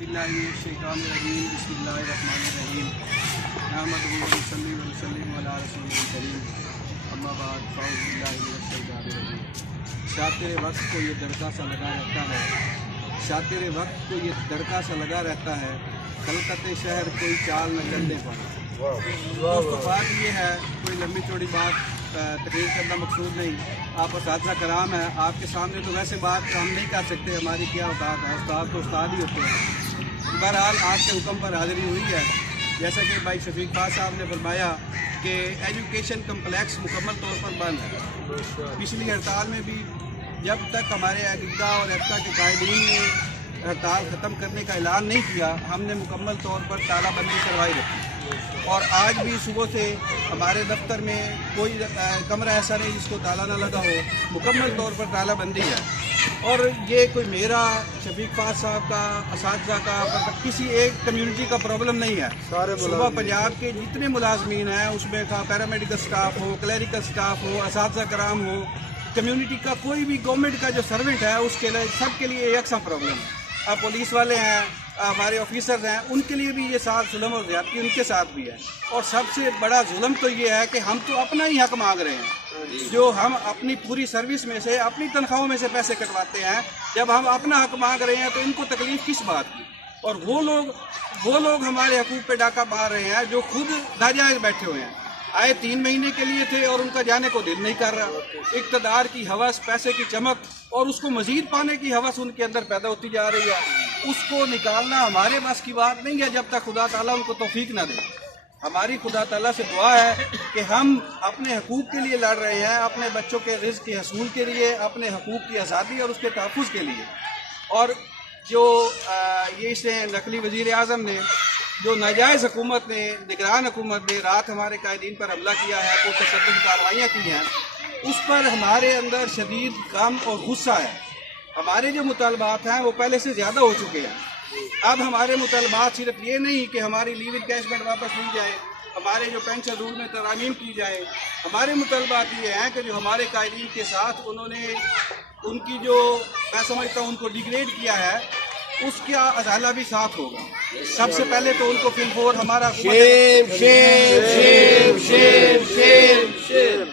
बिस्मिल्लाहिर्रहमानिर्रहीम बिस्मिल्लाहिर्रहमानिर्रहीम नहमदुहु व नसल्ली व नसल्लिमु अला रसूलिल करीम अम्मा बाद फ़अऊज़ु बिल्लाहि मिनश शैतानिर रजीम। शातिर वक्त को ये दड़का सा लगा रहता है, शातिर वक्त को ये दड़का सा लगा रहता है, खलकत शहर कोई चाल न चलने पर। दोस्तों बात ये है, कोई लंबी चौड़ी बात तकरीर करना मकसूद नहीं, आप असातिज़ा कराम है, आपके सामने तो वैसे बात हम नहीं कर सकते, हमारी क्या औकात है, उस्ताद तो उस्ताद ही होते हैं। बहरहाल आपके हुक्म पर हाज़िरी हुई है। जैसा कि भाई शफीक खान साहब ने फरमाया कि एजुकेशन कम्प्लेक्स मुकम्मल तौर पर बंद है। पिछली हड़ताल में भी जब तक हमारे अकीदा और एफ्ता के कायदीन ने हड़ताल ख़त्म करने का ऐलान नहीं किया, हमने मुकम्मल तौर पर तालाबंदी करवाई रखी। और आज भी सुबह से हमारे दफ्तर में कोई कमरा ऐसा नहीं जिसको ताला ना लगा हो, मुकम्मल तौर पर तालाबंदी है। और ये कोई मेरा, शफीक फाज साहब का, असातिज़ा का, किसी एक कम्युनिटी का प्रॉब्लम नहीं है। सुबह पंजाब के जितने मुलाजमीन हैं उसमें का पैरामेडिकल स्टाफ हो, क्लरिकल स्टाफ हो, असातिज़ा कराम हो, कम्युनिटी का कोई भी गवर्नमेंट का जो सर्वेंट है उसके लिए सबके लिए यकसा प्रॉब्लम है। अब पुलिस वाले हैं, हमारे ऑफिसर्स हैं, उनके लिए भी ये साथ जुल्म और ज़्यादती उनके साथ भी है। और सबसे बड़ा जुल्म तो ये है कि हम तो अपना ही हक मांग रहे हैं, जो हम अपनी पूरी सर्विस में से, अपनी तनख्वाहों में से पैसे कटवाते हैं। जब हम अपना हक मांग रहे हैं तो इनको तकलीफ किस बात की? और वो लोग हमारे हकूक़ पे डाका मार रहे हैं जो खुद नाजायज़ बैठे हुए हैं। आए 3 महीने के लिए थे और उनका जाने को दिल नहीं कर रहा। इक़्तिदार की हवस, पैसे की चमक और उसको मज़ीद पाने की हवस उनके अंदर पैदा होती जा रही है। उसको निकालना हमारे बस की बात नहीं है जब तक खुदा ताला उनको तौफीक ना दे। हमारी खुदा ताला से दुआ है कि हम अपने हकूक़ के लिए लड़ रहे हैं, अपने बच्चों के रिज़्क़ के हसूल के लिए, अपने हकूक़ की आज़ादी और उसके तहफ़्फ़ुज़ के लिए। और जो ये इसे नकली वज़ीर आज़म ने, जो नाजायज़ हुकूमत ने, निगरान हुकूमत ने रात हमारे कायदीन पर हमला किया है, को तशद्दुद कार्रवाइयाँ की हैं, उस पर हमारे अंदर शदीद गम और गुस्सा है। हमारे जो मुतालबात हैं वो पहले से ज़्यादा हो चुके हैं। अब हमारे मुतालबात सिर्फ ये नहीं कि हमारी लीव इनकैशमेंट वापस ली जाए, हमारे जो पेंशन रूल में तरामीम की जाए, हमारे मुतालबात ये हैं कि जो हमारे कायदीन के साथ उन्होंने उनकी जो, मैं समझता हूँ, उनको डिग्रेड किया है, उसका अजाला भी साथ होगा। सबसे पहले तो उनको फिलफोर हमारा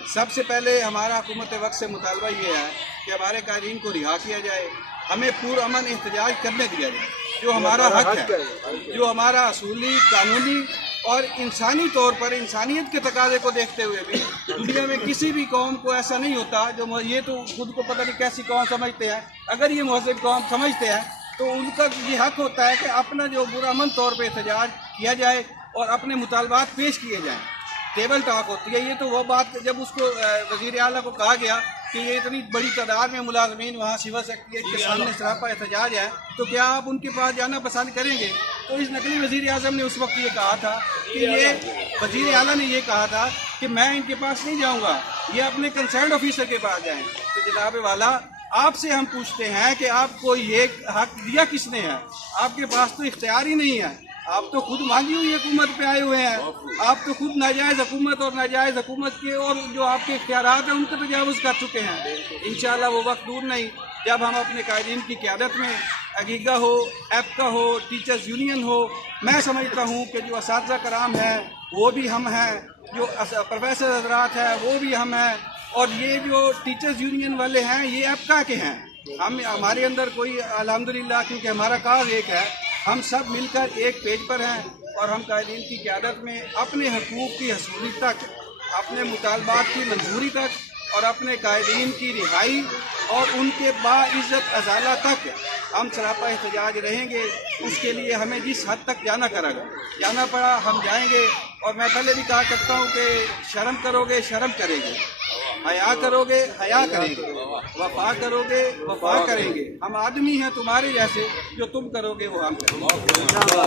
सबसे पहले हमारा हुकूमत वक्त से मुतालबा ये है कि हमारे कायदीन को रिहा किया जाए, हमें पुरअमन एहतजाज करने दिया जाए, जो हमारा हक है, जो हमारा असूली, कानूनी और इंसानी तौर पर इंसानियत के तकाजे को देखते हुए भी दुनिया में किसी भी कौम को ऐसा नहीं होता जो, ये तो खुद को पता नहीं कैसी कौम समझते हैं, अगर ये महज़ब कौम समझते हैं तो उनका ये हक होता है कि अपना जो पुरअमन तौर पर एहतजाज किया जाए और अपने मुतालबात पेश किए जाएँ। टेबल टॉक होती है। ये तो वो बात जब उसको वज़ीर आला को कहा गया कि ये इतनी बड़ी तादाद में मुलाजमीन वहाँ सिविल सेक्रेटरीट के सामने सरापा एहतजाज है, तो क्या आप उनके पास जाना पसंद करेंगे? तो इस नकली वज़ीर आज़म ने उस वक्त ये कहा था कि ये वज़ीर आला ने ये कहा था कि मैं इनके पास नहीं जाऊँगा, ये अपने कंसर्न ऑफिसर के पास जाएँ। तो जनाब वाला, आपसे हम पूछते हैं कि आपको ये हक दिया किसने है? आपके पास तो इख्तियार ही नहीं है, आप तो खुद मांगी हुई हुकूमत पे आए हुए हैं, आप तो खुद नाजायज़ हुकूमत और नाजायज़ हुकूमत के और जो आपके इख्तियारात हैं उनको तजावुज़ कर चुके हैं। इंशाअल्लाह वो वक्त दूर नहीं जब हम अपने कायदीन की क़यादत में, अकीदा हो, एप्का हो, टीचर्स यूनियन हो, मैं समझता हूँ कि जो असातिज़ा कराम है वो भी हम हैं, जो प्रोफेसर हज़रात हैं वो भी हम हैं, और ये जो टीचर्स यूनियन वाले हैं ये एप्का के हैं। हम, हमारे अंदर कोई, अल्हम्दुलिल्लाह, क्योंकि हमारा काज एक है, हम सब मिलकर एक पेज पर हैं और हम कायदीन की क़यादत में अपने हकूक़ की हसूली तक, अपने मुतालबात की मंजूरी तक और अपने कायदीन की रिहाई और उनके बाइज़्ज़त अजाला तक हम सरापा एहतजाज रहेंगे। उसके लिए हमें जिस हद तक जाना पड़ा हम जाएंगे। और मैं पहले भी कहा करता हूँ कि शर्म करोगे शर्म करेंगे, हया करोगे हया करेंगे, वफा करोगे वफा करेंगे। हम आदमी हैं तुम्हारे जैसे, जो तुम करोगे वो हम करेंगे।